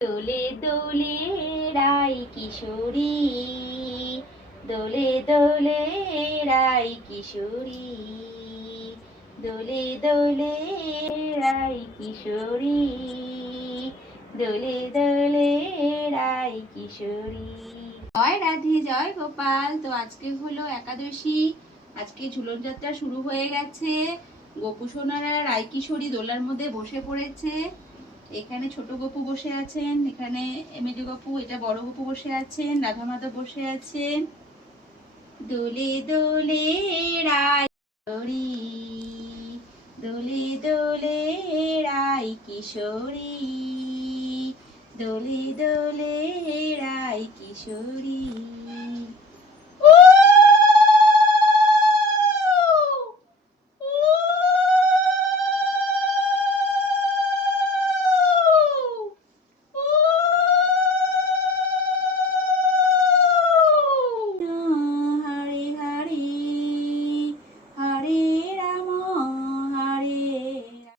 দোলে দোলে রাই কিশোরী, দোলে দোলে রাই কিশোরী, দোলে দোলে রাই কিশোরী, দোলে দোলে রাই কিশোরী। জয় রাধে জয় গোপাল। তো আজকে হলো একাদশী, আজকে ঝুলন যাত্রা শুরু হয়ে গেছে। গোপু সোনারা রাই কিশোরী দোলার মধ্যে বসে পড়েছে। এখানে ছোট গপু বসে আছেন, এখানে এমএডি গপু, এটা বড় গপু বসে আছেন, রাধা মাধব বসে আছেন। দোলে দোলে রাই কিশোরী, দোলে দোলে রাই কিশোরী, দোলে দোলে রাই কিশোরী।